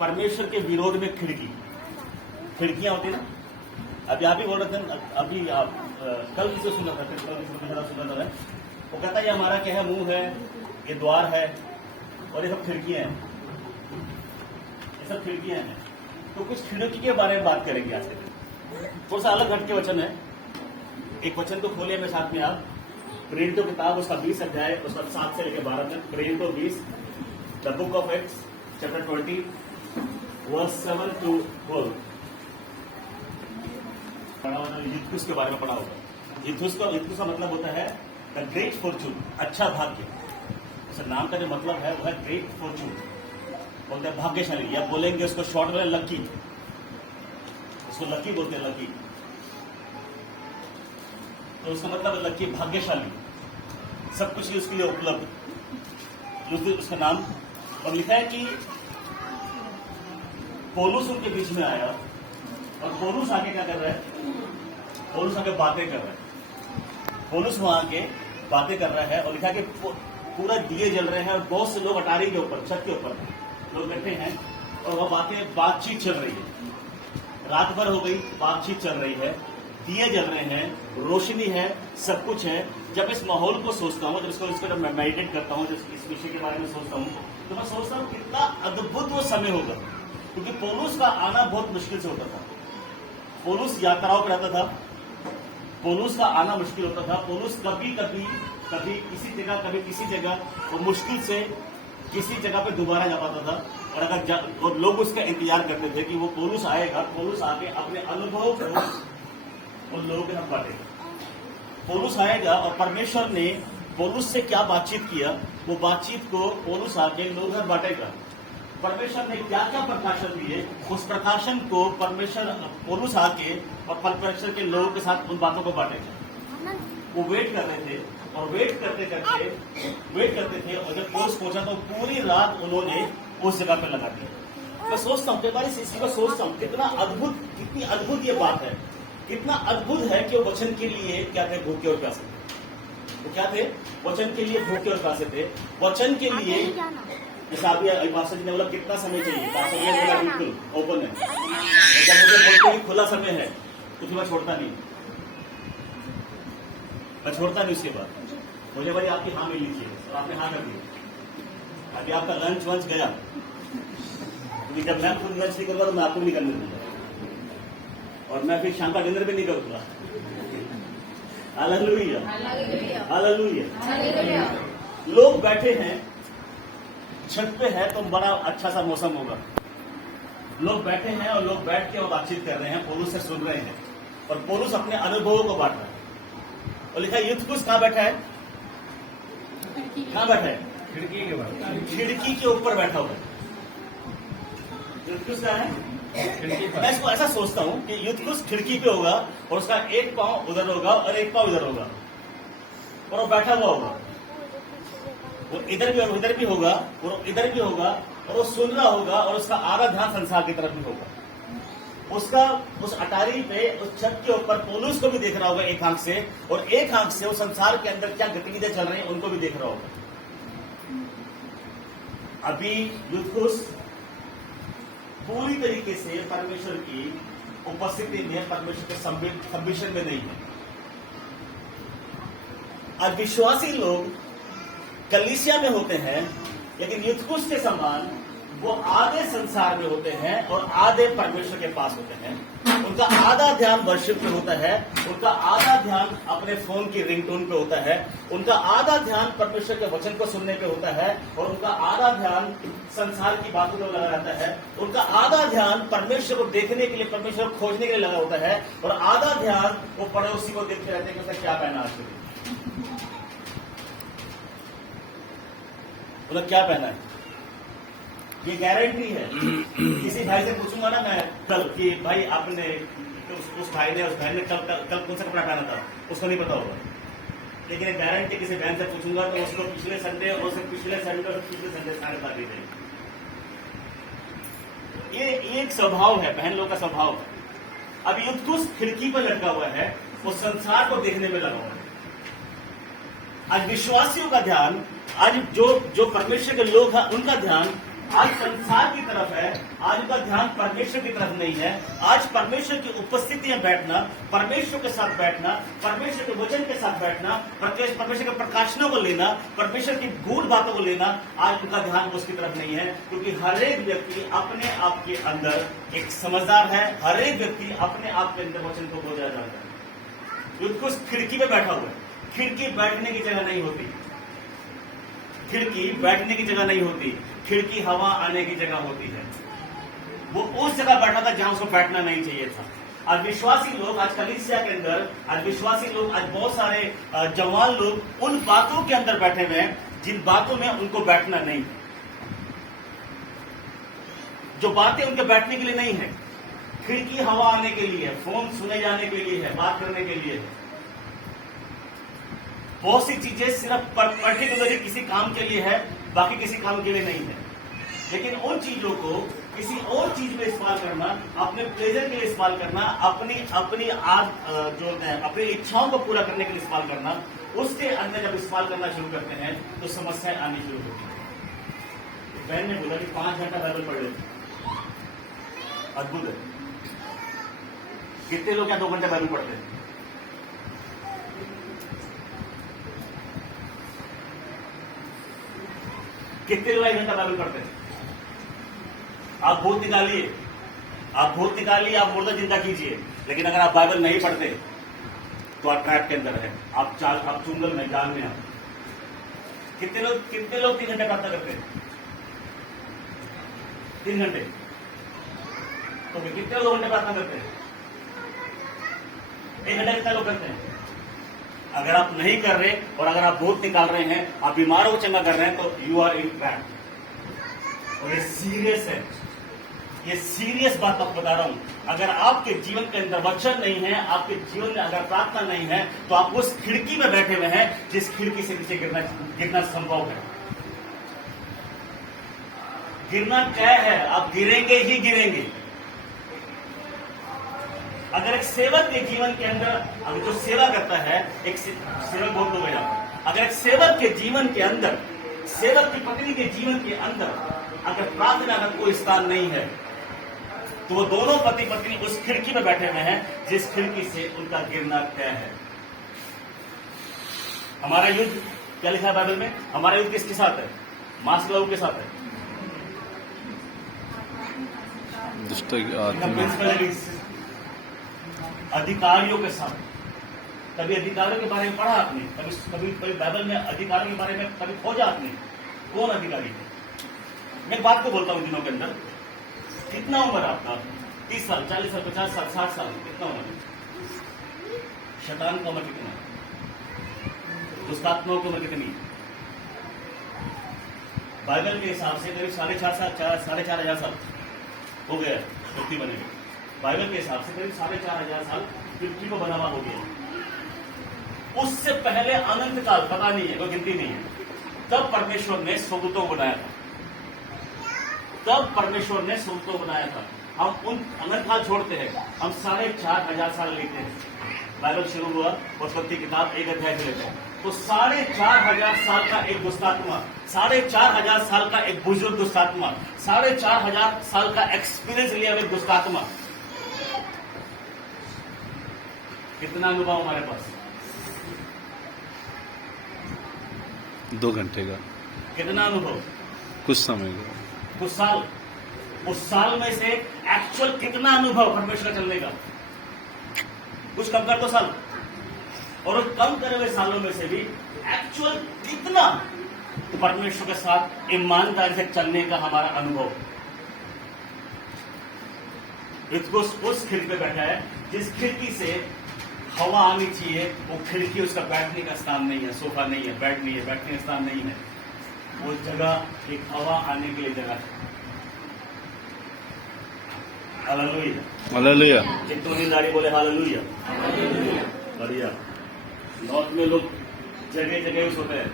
परमेश्वर के विरोध में खिड़कियां होती ना। अभी आप ही बोल रहे थे, अभी आप कल किसे सुना था, सुना था वो कहता है ये हमारा क्या है, मुंह है, ये द्वार है और ये सब खिड़कियां हैं, ये सब खिड़कियां हैं। तो कुछ खिड़की के बारे में बात करेंगे आज से। थोड़ा सा अलग हट के वचन है। एक वचन तो खोलिए मेरे साथ में आप, प्रेरितों किताब उसका 20 अध्याय, उसका 7 से लेकर 12 तक। प्रेरितों 20, the book of Acts chapter 20 verse 7 to 12 पढ़ा होगा। युद्धकुश के बारे में पढ़ा होगा। युद्धकुश का मतलब होता है द ग्रेट फॉर्चून, अच्छा भाग्य। उस नाम का जो मतलब है वो है ग्रेट फॉर्चून, बोलते हैं भाग्यशाली, या बोलेंगे उसको शॉर्ट में लकी, उसको लकी बोलते हैं, लकी। तो उसका मतलब है लकी, भाग्यशाली, सब कुछ ही उसके लिए उपलब्ध, उसका नाम। और लिखा है कि पौलुस उनके बीच में आया और पौलुस आके क्या कर रहा है, पौलुस आके बातें कर रहा है, पौलुस वहां आके बातें कर रहा है। और लिखा कि पूरा दिए जल रहे हैं और बहुत से लोग अटारी के ऊपर, छत के ऊपर लोग बैठे हैं और वह बातचीत चल रही है। रात भर हो गई, बातचीत चल रही है, दिए जल रहे हैं, रोशनी है, सब कुछ है। जब इस माहौल को सोचता हूँ, जब इसको मैं मेडिटेट करता हूँ, जब इस विषय के बारे में सोचता हूँ, तो मैं सोचता हूँ कितना अद्भुत वो समय होगा। क्योंकि पौलुस का आना बहुत मुश्किल से होता था। पौलुस यात्राओं पर रहता था, पौलुस का आना मुश्किल होता था। पौलुस कभी किसी जगह, कभी किसी जगह, वो मुश्किल से किसी जगह पे दोबारा जा पाता था। और अगर और लोग उसका इंतजार करते थे कि वो पौलुस आएगा, पौलुस आके अपने अनुभव को उन लोगों के साथ बांटेगा। पौलुस आएगा और परमेश्वर ने पौलुस से क्या बातचीत किया, वो बातचीत को पौलुस आके लोगों के साथ बांटेगा। परमेश्वर ने क्या क्या प्रकाशन दिए, उस प्रकाशन को परमेश्वर पौलुस आके और परमेश्वर के लोगों के साथ उन बातों को बांटेगा। वो वेट कर रहे थे और वेट करते थे और जब पौलुस पहुंचा तो पूरी रात उन्होंने उस जगह पर लगा दिया। मैं सोचता हूँ, कई बार इस चीज को सोचता हूँ, कितनी अद्भुत ये बात है, कितना अद्भुत है कि वो वचन के लिए क्या थे, भूखे और प्यासे थे। वो क्या थे, वचन के लिए भूखे और प्यासे थे। वचन के लिए, जैसा अभी पास्टर जी ने बोला कितना समय चाहिए, पास्टर जी ने बोला बिल्कुल ओपन है। और जब मुझे बोलते हैं खुला समय है तो फिर मैं छोड़ता नहीं, उसके बाद मुझे भाई आपकी हाँ मिल लीजिए और आपने हाँ कर दी। अभी आपका लंच वंच गया, क्योंकि जब मैं खुद लंच नहीं करूंगा तो मैं आपको भी नहीं करने दूंगा और मैं फिर शाम का डिनर भी नहीं करूंगा। Hallelujah, hallelujah. लोग बैठे हैं, छत पे है तो बड़ा अच्छा सा मौसम होगा। लोग बैठे हैं और लोग बैठ के और बातचीत कर रहे हैं, पौलुस से सुन रहे हैं और पौलुस अपने अनुभवों को बांट रहा है। और लिखा है युद्धकुश कहाँ बैठा है, कहाँ बैठा है, खिड़की के ऊपर बैठा हुआ है। युद्धकुश कहाँ है, मैं इसको ऐसा सोचता हूँ कि युद्धकुश खिड़की पे होगा और उसका एक पांव उधर होगा और एक पांव इधर होगा और वो बैठा हुआ होगा। वो इधर भी होगा और इधर भी होगा और वो सुन रहा होगा और उसका आधा ध्यान संसार की तरफ भी होगा। उसका उस अटारी पे, उस छत के ऊपर पौलुस को भी देख रहा होगा एक आंख से, और एक आंख से वो संसार के अंदर क्या गतिविधियां चल रही हैं उनको भी देख रहा होगा। अभी युद्धकुश पूरी तरीके से परमेश्वर की उपस्थिति में, परमेश्वर के सबमिशन में नहीं है। आज विश्वासी लोग कलीसिया में होते हैं, लेकिन युद्धकुश के समान वो आधे संसार में होते हैं और आधे परमेश्वर के पास होते हैं। उनका आधा ध्यान वर्शिप में होता है, उनका आधा ध्यान अपने फोन की रिंगटोन पे होता है, उनका आधा ध्यान परमेश्वर के वचन को सुनने पे होता है और उनका आधा ध्यान संसार की बातों में लगा रहता है। उनका आधा ध्यान परमेश्वर को देखने के लिए, परमेश्वर को खोजने के लिए लगा होता है और आधा ध्यान वो पड़ोसी को देखते रहते हैं कि उसने क्या पहना आज के दिन, मतलब क्या पहना है। ये गारंटी है। किसी भाई से पूछूंगा ना मैं कल कि भाई आपने उस भाई ने कल कौन सा कपड़ा पहना था, उसको नहीं पता होगा। लेकिन गारंटी किसी बहन से पूछूंगा तो उसको पिछले संडे और उससे पिछले संडे और पिछले संडे सारे बता दी जाएगी। ये एक स्वभाव है, बहन लोग का स्वभाव है। अब युद्धकुश खिड़की पर लटका हुआ है, वो संसार को देखने में लगा हुआ है। आज विश्वासियों का ध्यान, आज जो परमेश्वर के लोग हैं उनका ध्यान आज संसार की तरफ है, आज उनका ध्यान परमेश्वर की तरफ नहीं है। आज परमेश्वर की उपस्थिति में बैठना, परमेश्वर के साथ बैठना, परमेश्वर के वचन के साथ बैठना, परमेश्वर के प्रकाशनों को लेना, परमेश्वर की गूढ़ बातों को लेना, आज उनका ध्यान उसकी तरफ नहीं है। क्योंकि हर एक व्यक्ति अपने आप के अंदर एक समझदार है, हर एक व्यक्ति अपने आप के अंदर वचन को बोझा जाता है। उसको खिड़की पे बैठा हुआ है। खिड़की बैठने की जगह नहीं होती, खिड़की बैठने की जगह नहीं होती, खिड़की हवा आने की जगह होती है। वो उस जगह बैठा था जहां उसको बैठना नहीं चाहिए था। आज विश्वासी लोग, आज कलीसिया के अंदर, आज विश्वासी लोग, आज बहुत सारे जवान लोग उन बातों के अंदर बैठे हुए हैं जिन बातों में उनको बैठना नहीं, जो बातें उनके बैठने के लिए नहीं है। खिड़की हवा आने के लिए, फोन सुने जाने के लिए है, बात करने के लिए है। बहुत सी चीजें सिर्फ पर्टिकुलरली किसी काम के लिए है, बाकी किसी काम के लिए नहीं है। लेकिन उन चीजों को किसी और चीज में इस्तेमाल करना, अपने प्लेजर के लिए इस्तेमाल करना, अपनी अपनी इच्छाओं को पूरा करने के लिए इस्तेमाल करना, उसके अंदर जब इस्तेमाल करना शुरू करते हैं तो समस्याएं आनी शुरू होती है। बहन ने बोला कि 5 घंटा बाइबल पढ़ लेते, अद्भुत है। कितने लोग यहाँ 2 घंटे बाइबल पढ़ते हैं? कितने लोग 1 घंटा बाइबल पढ़ते हैं? आप भूत निकालिए, आप भूत निकालिए, आप मुर्दा जिंदा कीजिए, लेकिन अगर आप बाइबल नहीं पढ़ते तो आप ट्रैप के अंदर है, आप चुंगल में, जाल में। आप कितने लोग 3 घंटे प्रार्थना करते हैं? 3 घंटे। तो कितने लोग 2 घंटे प्रार्थना करते हैं? 1 घंटे कितने लोग करते हैं? अगर आप नहीं कर रहे और अगर आप भूत निकाल रहे हैं, आप बीमारों को चंगा कर रहे हैं, तो यू आर इन ट्रैप। और ये सीरियस है, ये सीरियस बात आपको बता रहा हूं। अगर आपके जीवन के अंदर वचन नहीं है, आपके जीवन में अगर प्रार्थना नहीं है, तो आप उस खिड़की में बैठे हुए हैं जिस खिड़की से नीचे गिरना संभव है। गिरना क्या है? आप गिरेंगे ही गिरेंगे। अगर एक सेवक के जीवन के अंदर, अगर जो सेवा करता है, एक सेवक बहुत लोग हैं, अगर एक सेवक के जीवन के अंदर, सेवक की पत्नी के जीवन के अंदर अगर प्रार्थना का कोई स्थान नहीं है, तो वो दोनों पति पत्नी उस खिड़की में बैठे हुए हैं जिस खिड़की से उनका गिरना तय है। हमारा युद्ध क्या लिखा है बाइबल में? हमारा युद्ध किसके साथ है? मांस लहू के साथ है, अधिकारियों के साथ। कभी अधिकारियों के बारे में पढ़ा आपने? कभी बाइबल में अधिकारियों के बारे में कभी खोजा आपने? कौन अधिकारी है? मैं एक बात को बोलता हूं, दिनों के अंदर कितना उम्र आपका? 30 साल, 40 साल, 50 साल, 60 साल, कितना उम्र? शैतान का उम्र कितना? दुष्टात्माओं की उम्र कितनी? बाइबल के हिसाब से करीब 4,500 साल हो गया पृथ्वी बने हुए। बाइबल के हिसाब से करीब 4,500 साल पृथ्वी को बना हुआ हो गया। उससे पहले अनंत काल, पता नहीं है, कोई गिनती नहीं है, तब परमेश्वर ने स्वर्गदूतों को बनाया था। तब परमेश्वर ने स्वर्गदूतों को बनाया था। हम उन अनंत काल छोड़ते हैं, हम 4,500 साल लेते हैं। बाइबल शुरू हुआ उत्पत्ति किताब 1 अध्याय से लेते हैं, तो 4,500 साल का एक दुष्टात्मा, 4,500 साल का एक बुजुर्ग दुष्टात्मा, 4,500 साल का एक्सपीरियंस लिया हुआ दुष्टात्मा। कितना अनुभव हमारे पास? 2 घंटे का। कितना अनुभव? कुछ समय का, कुछ साल। उस साल में से एक्चुअल कितना अनुभव परमेश्वर का चलने का? कुछ कम कर दो साल, और उस कम करे हुए सालों में से भी एक्चुअल कितना तो परमेश्वर के साथ ईमानदारी से चलने का हमारा अनुभव। उस खिड़की पे बैठा है जिस खिड़की से हवा आनी चाहिए, वो खिड़की उसका बैठने का स्थान नहीं है, सोफा नहीं है, बेड नहीं है, बैठने का स्थान नहीं है। वो जगह एक हवा आने के लिए जगह है। Hallelujah, hallelujah. जितने नींदारी बोले हालेलुया। बढ़िया। नॉर्थ में लोग जगह जगह सोते हैं,